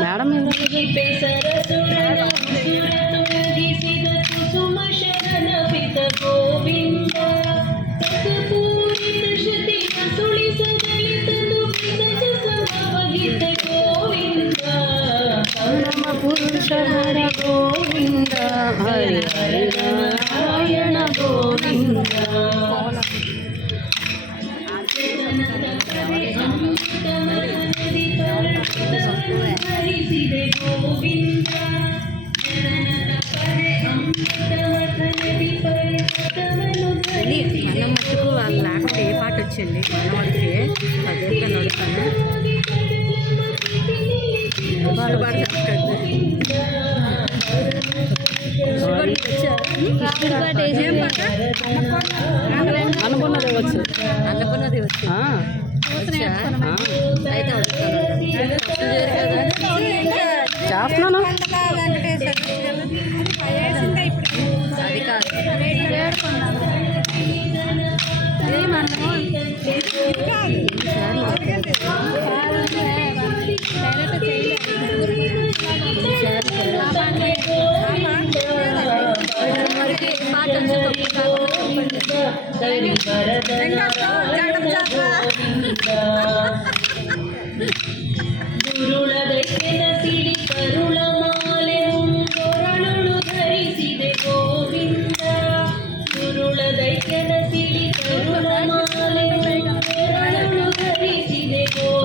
madam పురుష హర గోవింద హరి హరి నారాయణ గోవింద అన్నం మట్టుకు వాళ్ళు లేకపోతే ఏ పాట వచ్చింది మనవాడికి అదే నడుస్తాను వాళ్ళు అనుకున్నది వచ్చు అనుకున్నది వచ్చు అయితే చేస్తున్నాను అది కాదు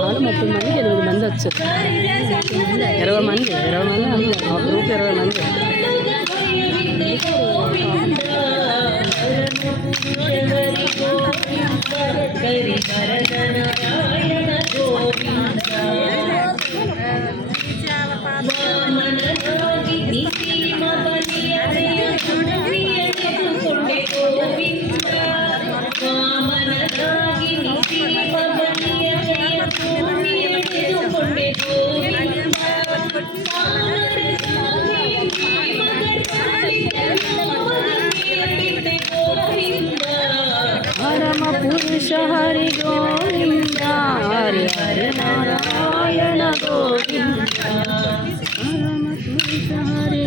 వాళ్ళు 30 మంది 8 మంది వచ్చారు 20 మంది గ్రూప్ 20 మంది పరమ పురుష హరి గోవింద హరి హరి నారాయణ గోవింద పరమ పురుష హరి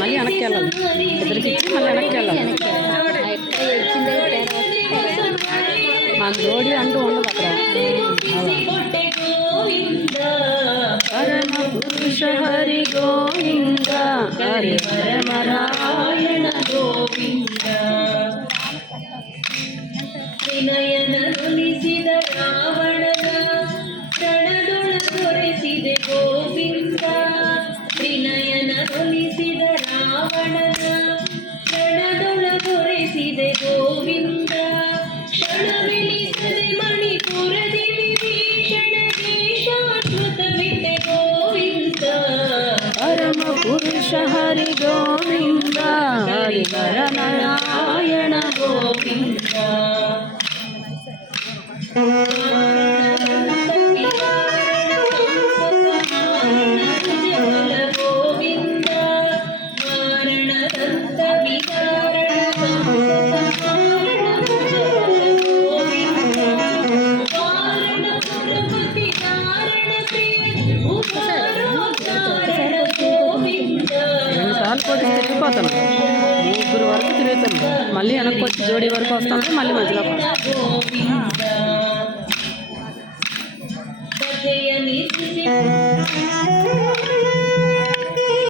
మళ్ళీ వెనక్కి వెళ్ళాలి ఇద్దరికి ఇచ్చి మళ్ళీ వెనక్కి వెళ్ళాలి మన జోడి అంటూ ఉండదు అక్కడ పరమ పురుష హరి గోవింద హరి నారాయణ గోవింద ವಿನಯನ ನುಲಿಸಿದ ರಾವಣನ ರಣದೊಳ ದೊರೆಸಿದೆ ಗೋವಿಂದ ವಿನಯನ ನುಲಿಸಿದ ರಾವಣನ ರಣದೊಳ ದೊರೆಸಿದೆ ಗೋವಿಂದ ಕ್ಷಣವೆನಿಸದೆ ಮಣಿಪುರದಿ ವಿಭೀಷಣಗೆ ಶಾಶ್ವತವಿದೆ ಗೋವಿಂದ ಪರಮ ಪುರುಷ ಹರಿ ಗೋವಿಂದ ಹರಿಹರ ನಾರಾಯಣ ಗೋವಿಂದ తిరిగిపోతాను ముగ్గురు వరకు తిరుగుతాను మళ్ళీ వెనక్కి వచ్చి జోడి వరకు వస్తాను మళ్ళీ మధ్యలో పడతాను